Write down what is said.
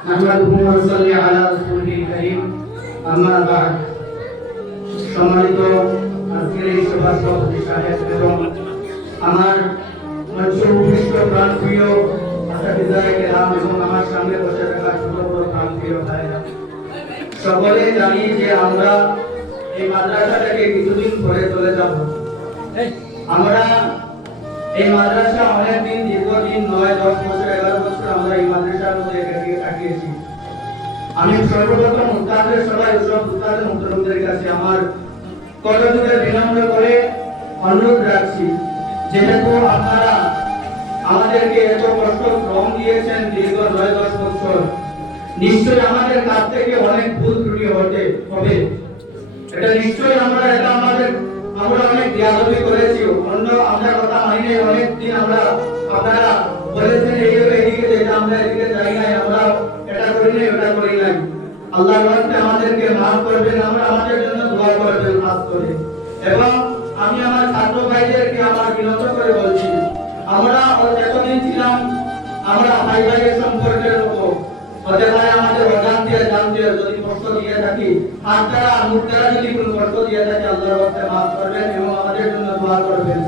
نحمده ونصلي على رسوله الكريم أما بعد সম্মানিত আজকের এই সভা সভাপতি সাহেব এবং আমার মঞ্চ উপবিষ্ট প্রাণপ্রিয় আসাফিজারে কেরাম এবং আমার সামনে বসে থাকা ছোট বড় প্রাণপ্রিয় ভাইরা সকলে জানি যে আমরা এই মাদ্রাসাটাকে কিছুদিন পরে চলে যাব আমরা এই মাদ্রাসা অনেকদিন দীর্ঘদিন নয় দশ বছর এগারো বছর আমরা এই মাদ্রাসার মধ্যে কাটিয়ে কাটিয়েছি আমি সর্বপ্রথম উস্তাদের সবাই সব উস্তাদের মুক্তরমদের কাছে আমার করজোরে বিনম্র করে অনুরোধ রাখছি। যেহেতু আপনারা আমাদেরকে এত কষ্ট শ্রম দিয়েছেন দীর্ঘ নয় দশ বছর, নিশ্চয়ই আমাদের কাছ থেকে অনেক ভুল ত্রুটি হতে হবে। এটা নিশ্চয়ই আমরা, এটা আমাদের, আমরা অনেক দিয়াদবি করেছি। অন্য আমরা কথা মানি নাই অনেক দিন আমরা আপনারা বলেছেন এই করি নাই ওটা করি নাই। আল্লাহর রাস্তে আমাদেরকে মাফ করবেন, আমরা আমাদের জন্য দোয়া করবেন খাস করে। এবং আমি আমার ছাত্র ভাইদেরকে আমার বিনত করে বলছি, আমরা এতদিন ছিলাম, আমরা ভাই ভাইয়ের সম্পর্কের মতো হতে পারে আমাদের অজান্তে জানতে যদি কষ্ট দিয়ে থাকি, হাত দ্বারা মুখ দ্বারা যদি কোনো কষ্ট দিয়ে থাকি, আল্লাহর মাফ করবেন এবং আমাদের জন্য দোয়া করবেন।